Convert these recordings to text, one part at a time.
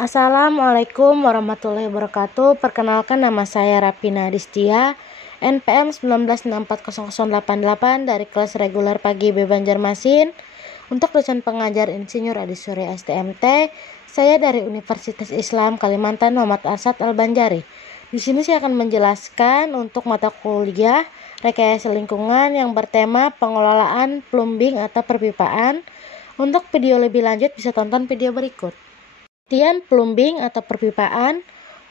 Assalamualaikum warahmatullahi wabarakatuh. Perkenalkan, nama saya Rapina Distia, NPM 19640088 dari kelas reguler pagi B Banjarmasin. Untuk dosen pengajar Insinyur Adi Surya STMT, saya dari Universitas Islam Kalimantan Muhammad Arsad Al-Banjari. Di sini saya akan menjelaskan untuk mata kuliah rekayasa lingkungan yang bertema pengelolaan plumbing atau perpipaan. Untuk video lebih lanjut bisa tonton video berikut. Pengertian plumbing atau perpipaan.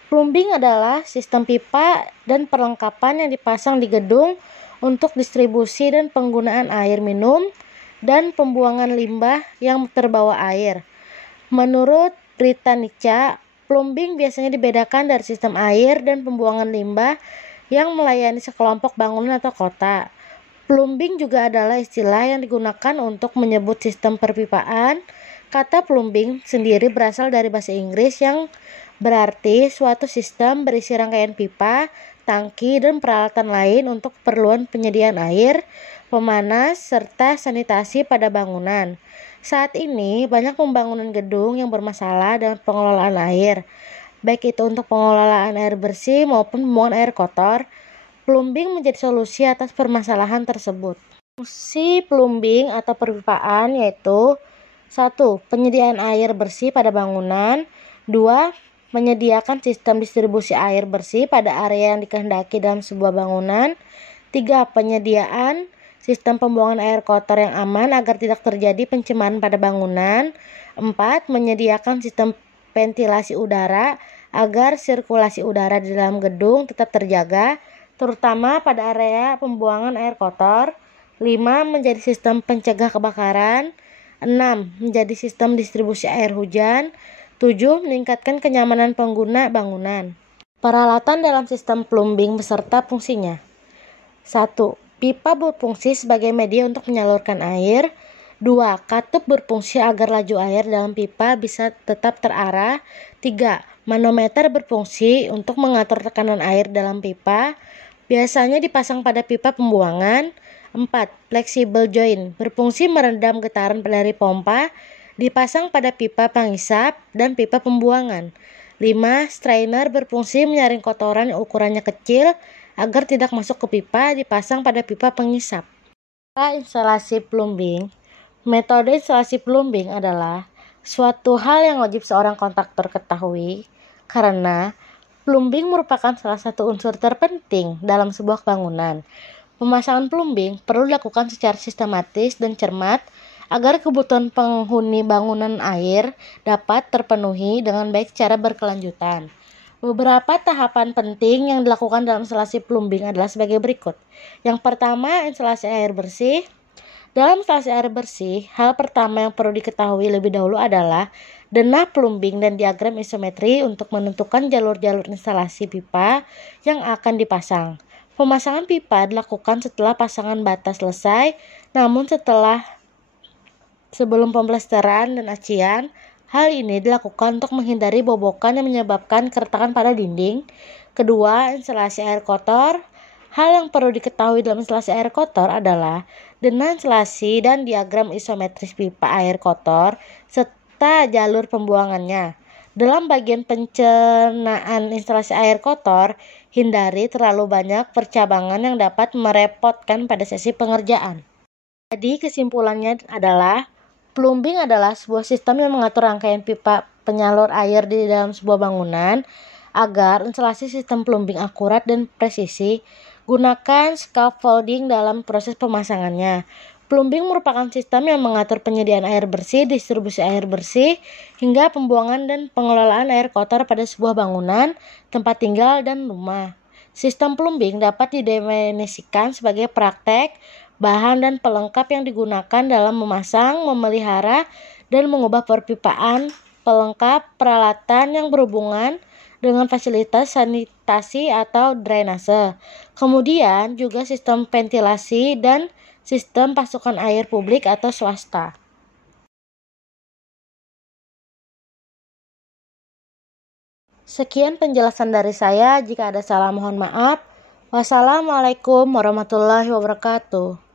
Plumbing adalah sistem pipa dan perlengkapan yang dipasang di gedung untuk distribusi dan penggunaan air minum dan pembuangan limbah yang terbawa air. Menurut Britannica, plumbing biasanya dibedakan dari sistem air dan pembuangan limbah yang melayani sekelompok bangunan atau kota. Plumbing juga adalah istilah yang digunakan untuk menyebut sistem perpipaan. Kata plumbing sendiri berasal dari bahasa Inggris yang berarti suatu sistem berisi rangkaian pipa, tangki, dan peralatan lain untuk keperluan penyediaan air, pemanas, serta sanitasi pada bangunan. Saat ini banyak pembangunan gedung yang bermasalah dengan pengelolaan air, baik itu untuk pengelolaan air bersih maupun pembuangan air kotor. Plumbing menjadi solusi atas permasalahan tersebut. Fungsi plumbing atau perpipaan yaitu 1. Penyediaan air bersih pada bangunan. 2. Menyediakan sistem distribusi air bersih pada area yang dikehendaki dalam sebuah bangunan. 3. Penyediaan sistem pembuangan air kotor yang aman agar tidak terjadi pencemaran pada bangunan. 4. Menyediakan sistem ventilasi udara agar sirkulasi udara di dalam gedung tetap terjaga, terutama pada area pembuangan air kotor. 5. Menjadi sistem pencegah kebakaran. 6. Menjadi sistem distribusi air hujan. 7. Meningkatkan kenyamanan pengguna bangunan. Peralatan dalam sistem plumbing beserta fungsinya. 1. Pipa berfungsi sebagai media untuk menyalurkan air. 2. Katup berfungsi agar laju air dalam pipa bisa tetap terarah. 3. Manometer berfungsi untuk mengatur tekanan air dalam pipa. Biasanya dipasang pada pipa pembuangan. 4. Flexible joint berfungsi meredam getaran dari pompa, dipasang pada pipa pengisap dan pipa pembuangan. 5. Strainer berfungsi menyaring kotoran yang ukurannya kecil agar tidak masuk ke pipa, dipasang pada pipa pengisap. Instalasi plumbing. Metode instalasi plumbing adalah suatu hal yang wajib seorang kontraktor ketahui karena plumbing merupakan salah satu unsur terpenting dalam sebuah bangunan. Pemasangan plumbing perlu dilakukan secara sistematis dan cermat agar kebutuhan penghuni bangunan air dapat terpenuhi dengan baik secara berkelanjutan. Beberapa tahapan penting yang dilakukan dalam instalasi plumbing adalah sebagai berikut. Yang pertama, instalasi air bersih. Dalam instalasi air bersih, hal pertama yang perlu diketahui lebih dahulu adalah denah plumbing dan diagram isometri untuk menentukan jalur-jalur instalasi pipa yang akan dipasang. Pemasangan pipa dilakukan setelah pasangan bata selesai, namun sebelum pemplesteran dan acian. Hal ini dilakukan untuk menghindari bobokan yang menyebabkan keretakan pada dinding. Kedua, instalasi air kotor. Hal yang perlu diketahui dalam instalasi air kotor adalah denah instalasi dan diagram isometris pipa air kotor serta jalur pembuangannya. Dalam bagian pencernaan instalasi air kotor, hindari terlalu banyak percabangan yang dapat merepotkan pada sesi pengerjaan. Jadi kesimpulannya adalah plumbing adalah sebuah sistem yang mengatur rangkaian pipa penyalur air di dalam sebuah bangunan. Agar instalasi sistem plumbing akurat dan presisi, gunakan scaffolding dalam proses pemasangannya. Plumbing merupakan sistem yang mengatur penyediaan air bersih, distribusi air bersih, hingga pembuangan dan pengelolaan air kotor pada sebuah bangunan, tempat tinggal, dan rumah. Sistem plumbing dapat didefinisikan sebagai praktek, bahan, dan pelengkap yang digunakan dalam memasang, memelihara, dan mengubah perpipaan, pelengkap, peralatan yang berhubungan dengan fasilitas sanitasi atau drainase. Kemudian juga sistem ventilasi dan sistem pasokan air publik atau swasta. Sekian penjelasan dari saya. Jika ada salah mohon maaf. Wassalamualaikum warahmatullahi wabarakatuh.